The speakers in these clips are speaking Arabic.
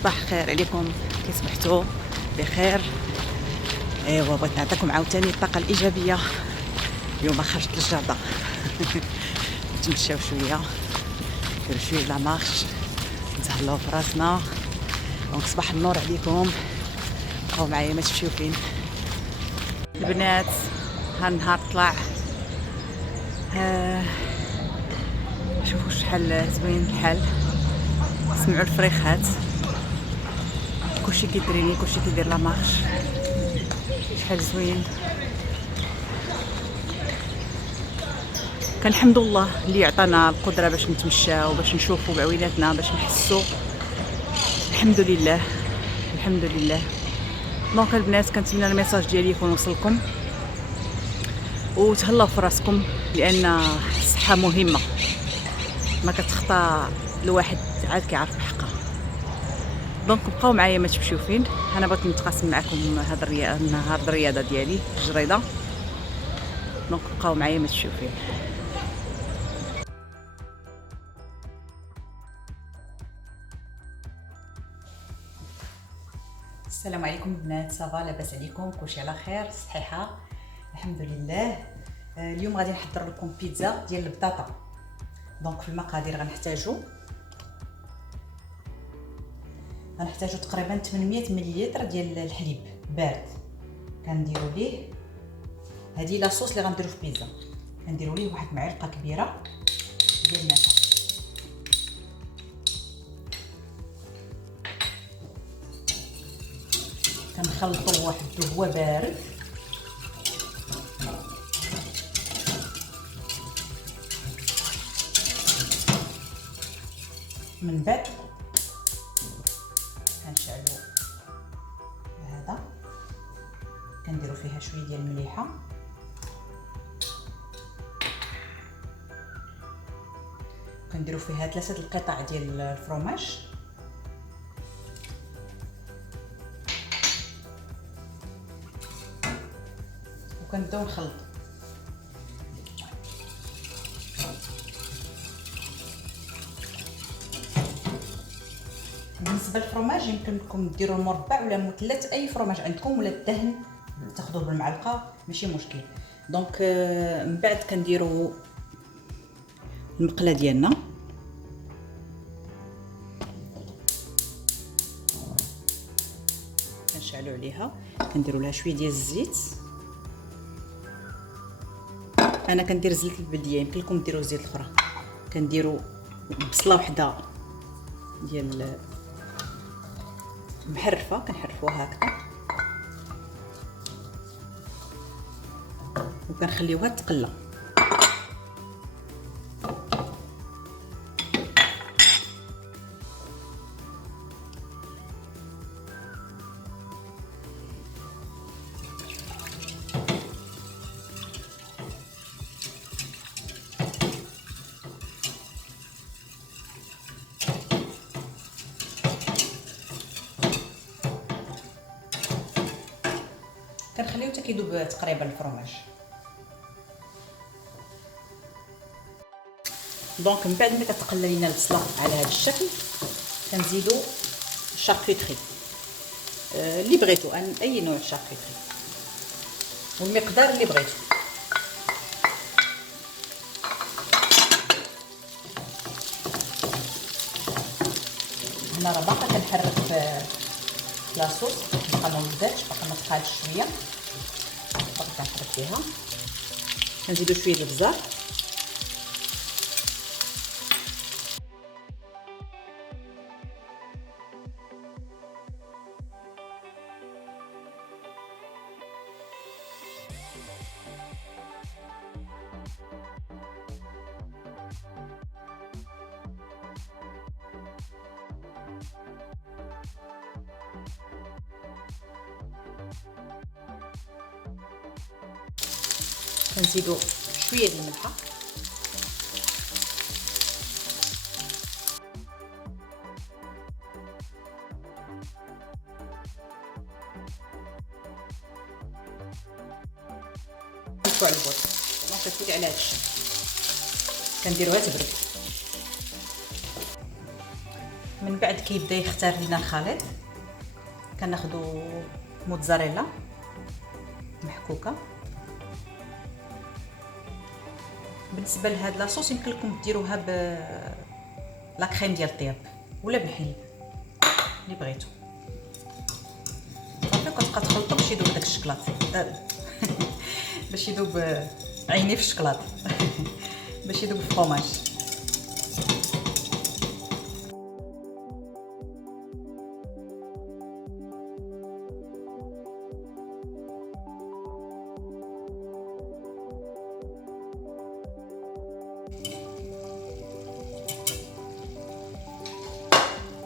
صباح الخير عليكم، كي صبحتوا بخير. ايوا بغيت نعطيكم عاوتاني الطاقه الايجابيه. اليوم خرجت للجرده نتمشاو شويه، نديرو شويه لا مارش، نتهلاو في راسنا. دونك صباح النور عليكم، بقاو معايا ما تمشيو فين. البنات ها النهار طلع، شوفوا شحال زوين الحال، سمعوا الفريخات، كلشي كيدريني، كلشي كيدير لا مارش، شحال زوين. كنحمد الله اللي عطانا القدره باش نتمشاو، باش نشوفوا بعويناتنا، باش نحسوا. الحمد لله الحمد لله. دونك البنات كنتمنى الميساج ديالي يكون وصلكم، وتهلاو في راسكم لان الصحه مهمه، ما كتخطى الواحد عاد كيعرف بحقها. دونك بقاو معايا ما تمشيو فين. انا بغيت نتقاسم معكم هاد النهار الرياضه ديالي الجريده. دونك بقاو معايا ما تمشيو فين. السلام عليكم البنات، صافا لاباس عليكم؟ كلشي على خير صحيحه الحمد لله. اليوم غادي نحضر لكم بيتزا ديال البطاطا. دونك في المقادير غنحتاجو تقريبا 800 ملل ديال الحليب بارد. كنديروا ليه هذه لاصوص اللي غنديروا في بيتزا، كنديروا ليه واحد معلقه كبيره ديال النشا، كنخلطوا واحد وهو بارد. من بعد كنشعلوا هذا، كنديروا فيها شويه ديال المليحه، كنديروا فيها 3 القطع ديال الفرماج، وكنبداو نخلطوا. بالنسبه للفرماج يمكن لكم ديروا مربع ولا مثلث، اي فرماج عندكم، ولا الدهن تاخذوه بالمعلقه ماشي مشكل. دونك من بعد كنديروا المقله ديالنا، كنشعلوا عليها، كنديروا لها شويه ديال الزيت. انا كندير زيت البلديه، يمكن لكم ديروا زيت اخرى. كنديروا بصله وحده ديال محرفه، كنحرفوها هكذا وكنخليوها تقلى. كنخليو حتى كيذوب تقريبا الفرماج. دونك من بعد ملي كتقلى لينا البصله على هذا الشكل كنزيدو الشاركوتري اللي بغيتو، اي نوع شاركوتري والمقدار اللي بغيتو. هنا راه باقا كنحرك في لاصوص، باقا ما وزاتش، باقا ما تقالش شويه، باقا كنحرك فيها. كنزيدو شويه ديال البزار، كنزيدو شويه ديال الملحه، نحطو على البول. دونك كتولي على هذا الشكل، كنديروها تبرد. من بعد كيبدا يختار لينا الخليط. كناخذوا موتزاريلا محكوكه. بالنسبه لهاد لاصوص يمكن لكم ديروها ب لا كريم ديال الطياب ولا بالحليب اللي بغيتو. صافي كتبقى تخلطو باش يذوب داك الشكلاط باش يذوب عيني في الشكلاط باش يذوب الفرomاج.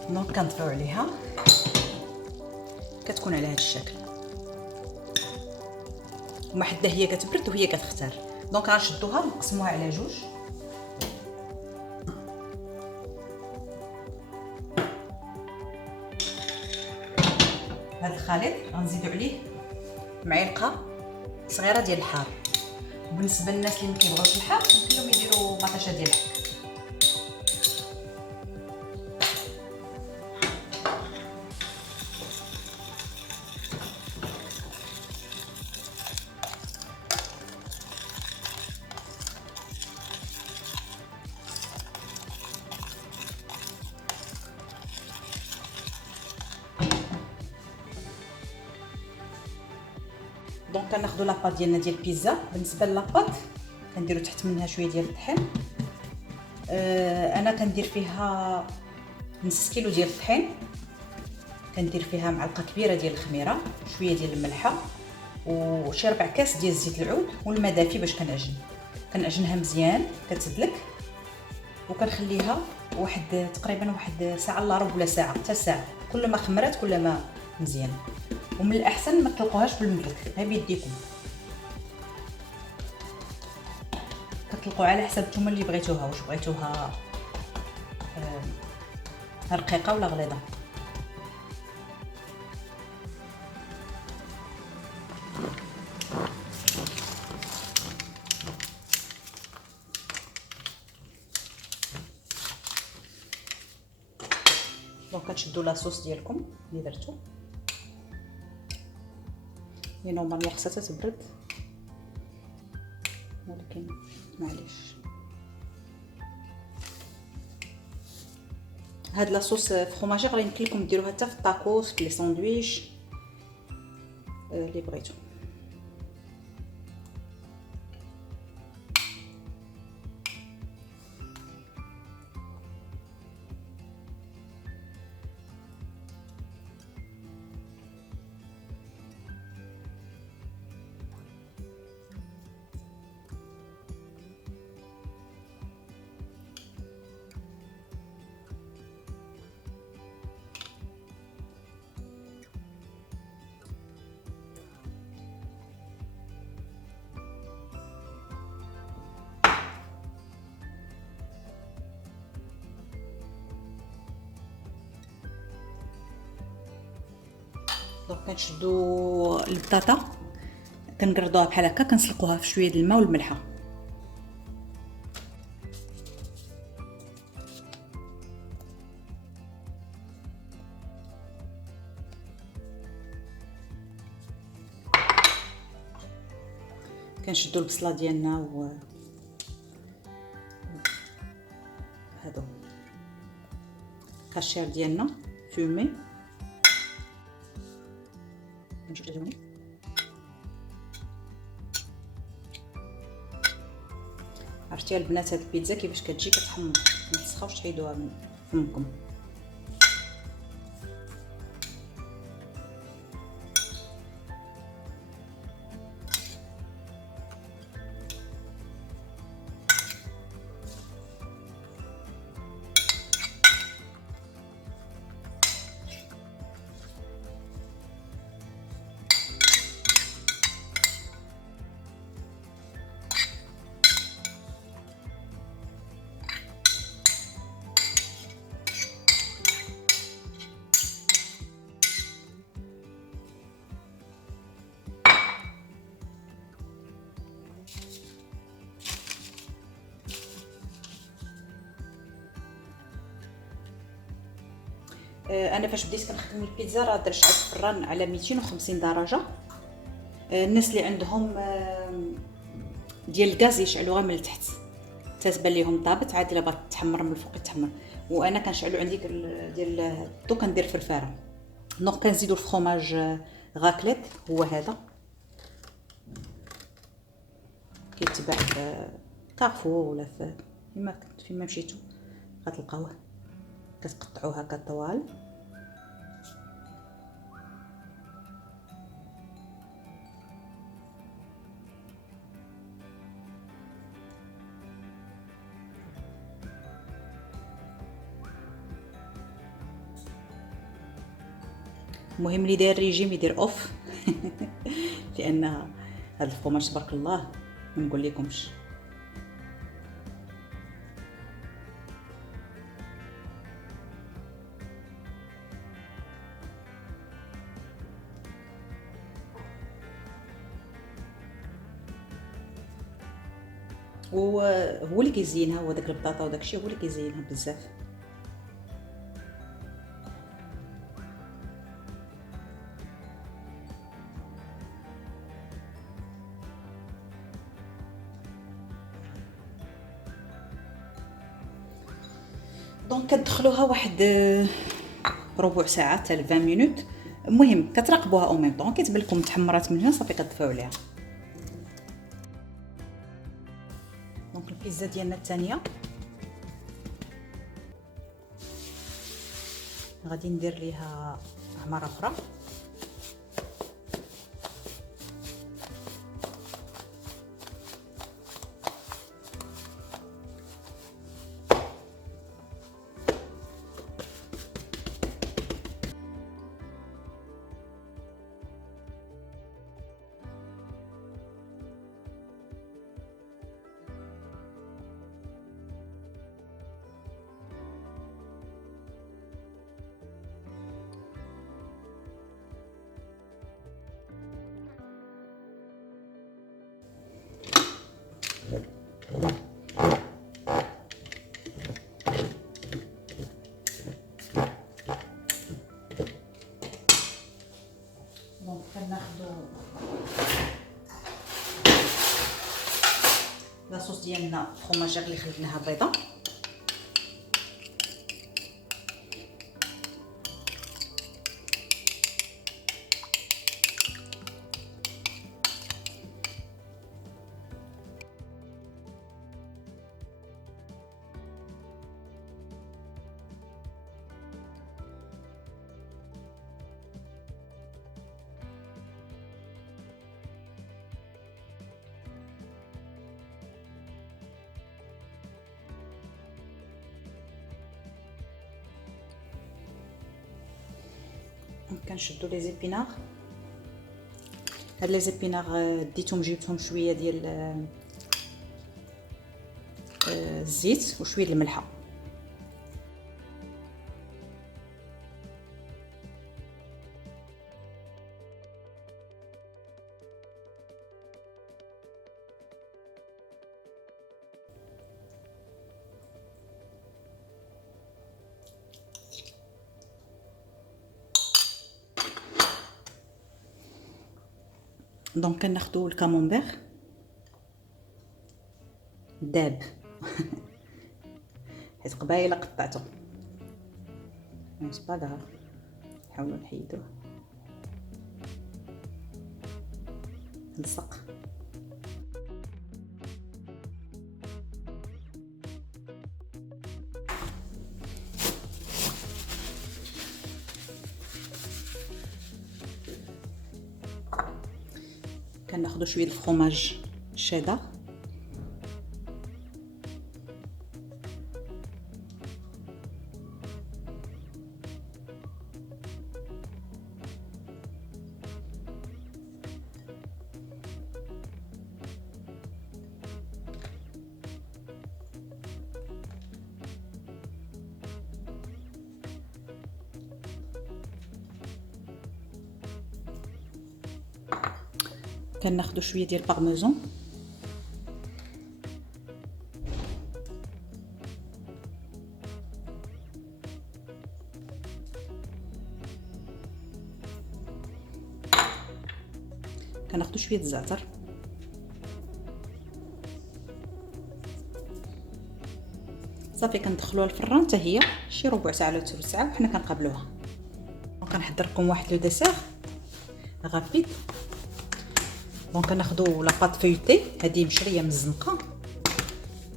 دونك كنطفيو عليها، كتكون على هذا الشكل. وما حتى هي كتبرد وهي كتختار. دونك غنشدوها ونقسموها على جوج. هذا الخليط غنزيدو عليه معلقه صغيره ديال الحار. وبالنسبه للناس اللي ما كيبغيوش الحار يمكن لهم يديروا مطيشه ديال الحار. دونك كناخذوا لاباط ديالنا ديال البيتزا. بالنسبه للاباط كنديروا تحت منها شويه ديال الطحين. انا كندير فيها نص كيلو ديال الطحين، كندير فيها معلقه كبيره ديال الخميره، شويه ديال الملحه، وشي 4 كاس ديال زيت العود والماء دافي باش كنعجنها مزيان. كتدلك وكنخليها تقريبا واحد ساعه الا ربع ولا ساعه حتى ساعه. كل ما خمرات كل ما مزيان. ومن الاحسن ما تطلقوهاش بالمدلك، ها بيديكم كتطلقوا على حسب نتوما اللي بغيتوها، واش بغيتوها رقيقه ولا غليظه. دونك كتشدوا لاصوص ديالكم اللي درتو. هي نورمالمون خصها تبرد ولكن معليش. هاد لاصوص فخوماجي غادي يمكن لكم ديروها حتى في الطاكوس، في لي ساندويش اللي بغيتو. دونك كنشدو البطاطا كنقرضوها بحال هكا، كنسلقوها في شويه د الماء والملحه. كنشدو البصله ديالنا و هادو كاشير ديالنا فومي. نشوف تجوني عرفتي البنات هاد البيتزا كيفاش كتجي كتحمر، ما تسخاوش تحيدوها من فمكم. انا فاش بديت كنخدم البيتزا راه درت على الفران على 250 درجه. الناس اللي عندهم ديال الغاز يشعلوها من التحت تتبان ليهم طابت، عاد الا بغات تحمر من الفوق تحمر. وانا كنشعلو عندي ديال الضو كندير في الفاره. دونك كنزيدو الفرomاج غاكليت، هو هذا كيتباع في كارفور ولا فيما مشيتو غتلقاوه. كتقطعوه هكا طوال، المهم اللي داير ريجيم يدير اوف لان هذا الفرomاج تبارك الله ما نقول لكمش. وهو اللي كيزينها، هو داك البطاطا وداك الشيء هو اللي كيزينها بزاف. دونك كتدخلوها واحد ربع ساعه حتى 20 مينوت. المهم كتراقبوها او ميم طون، كتبان لكم تحمرات من هنا صافي كتطفيو عليها. دونك البيتزا ديالنا الثانيه غادي ندير ليها عماره اخرى. دونك كناخذوا لاصوص ديالنا فرomاج اللي خليناها بيضه. كنشدو لي زيبينار. هاد لي زيبينار ديتهم جبتهم شويه ديال الزيت وشويه الملحه. دونك كناخذوا الكامونبير داب حيت قبايله قطعته، مش باغا نحاولوا نحيدوه. لصق كناخذوا شويه الفرomاج شيدر. كناخذوا شويه ديال البارميزون. كناخدو شويه الزعتر، صافي كندخلوها الفران حتى هي شي ربع ساعه ولا ثلث ساعه وحنا كنقابلوها. وكنحضر لكم واحد لو ديسير غابيد. دونك كناخدو لا باط فيوتي، هذه مشريه من الزنقه،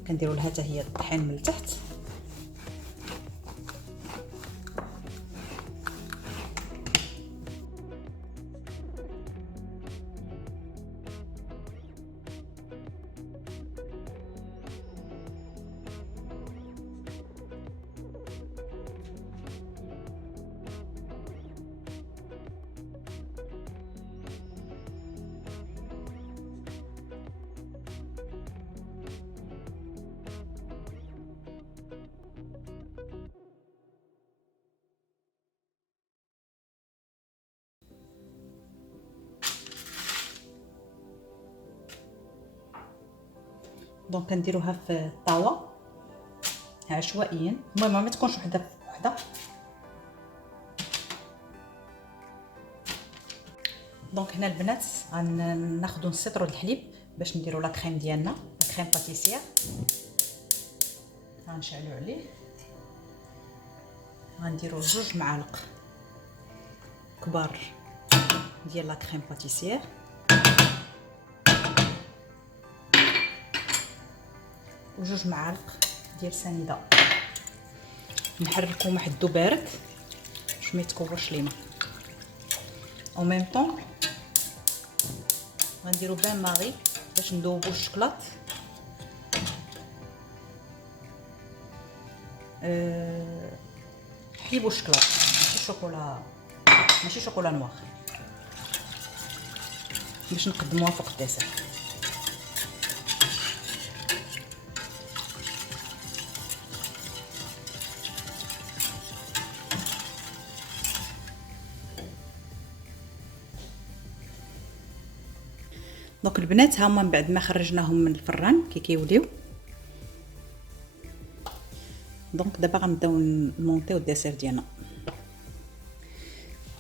كنديروا لها حتى هي الطحين من التحت. دونك كنديروها في الطاوه عشوائيا، المهم ما تكونش وحده في وحده. دونك هنا البنات غناخذوا نسيطروا الحليب باش نديروا لا كريم ديالنا، لا كريم باتيسير. غنشعلوا عليه، غنديروا 2 معالق كبار ديال لا كريم باتيسير، و2 معالق ديال سنيده. نحركو محدو بارد باش ما يتكورش لينا. او ميم طون غنديرو بان ماغي باش نذوبو الشكلاط. حليب وشكلاط، ماشي شوكولا نوار، باش نقدموها فوق الدسر. دونك البنات ها هما من بعد ما خرجناهم من الفران كي كيوليو. دونك دابا غنبداو نمونطيو الديسير ديالنا.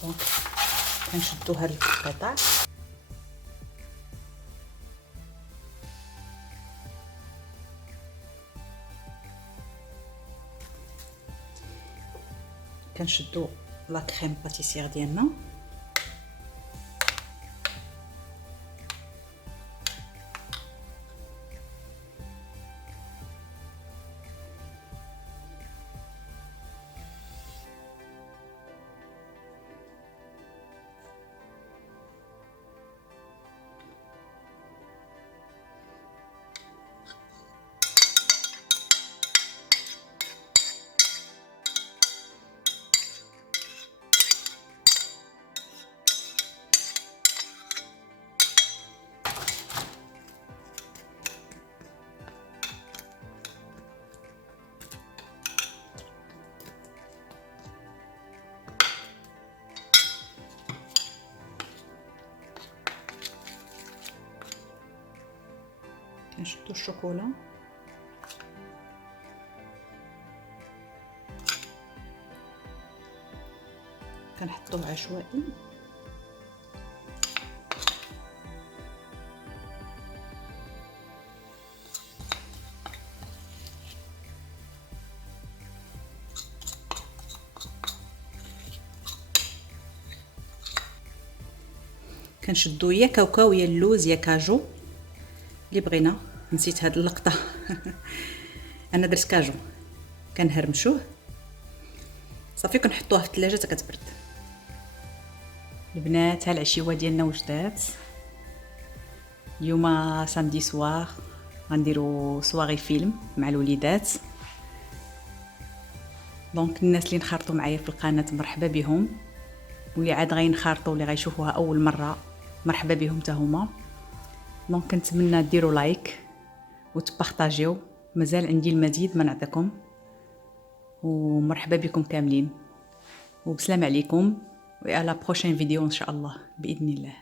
دونك كنشدو هاد القطع، كنشدو لا كريم باتيسير ديالنا، كنشدو الشوكولا، كنحطوه عشوائي. كنشدو يا كاوكاو يا اللوز يا كاجو اللي بغينا. نسيت هاد اللقطه انا درت كاجو، كنهرمشوه صافي كنحطوه في الثلاجه حتى كتبرد. البنات ها العشيوه ديالنا وجدات. اليوم سامدي سوار غنديروا سواغي فيلم مع الوليدات. دونك الناس اللي انخرطوا معايا في القناه مرحبا بهم، واللي عاد غينخرطوا واللي غيشوفوها اول مره مرحبا بهم حتى هما. دونك كنتمنى ديروا لايك وتبارطاجيو، مازال عندي المزيد ما نعطيكم. ومرحبا بكم كاملين، وبسلام عليكم، وإلى بروشين فيديو ان شاء الله باذن الله.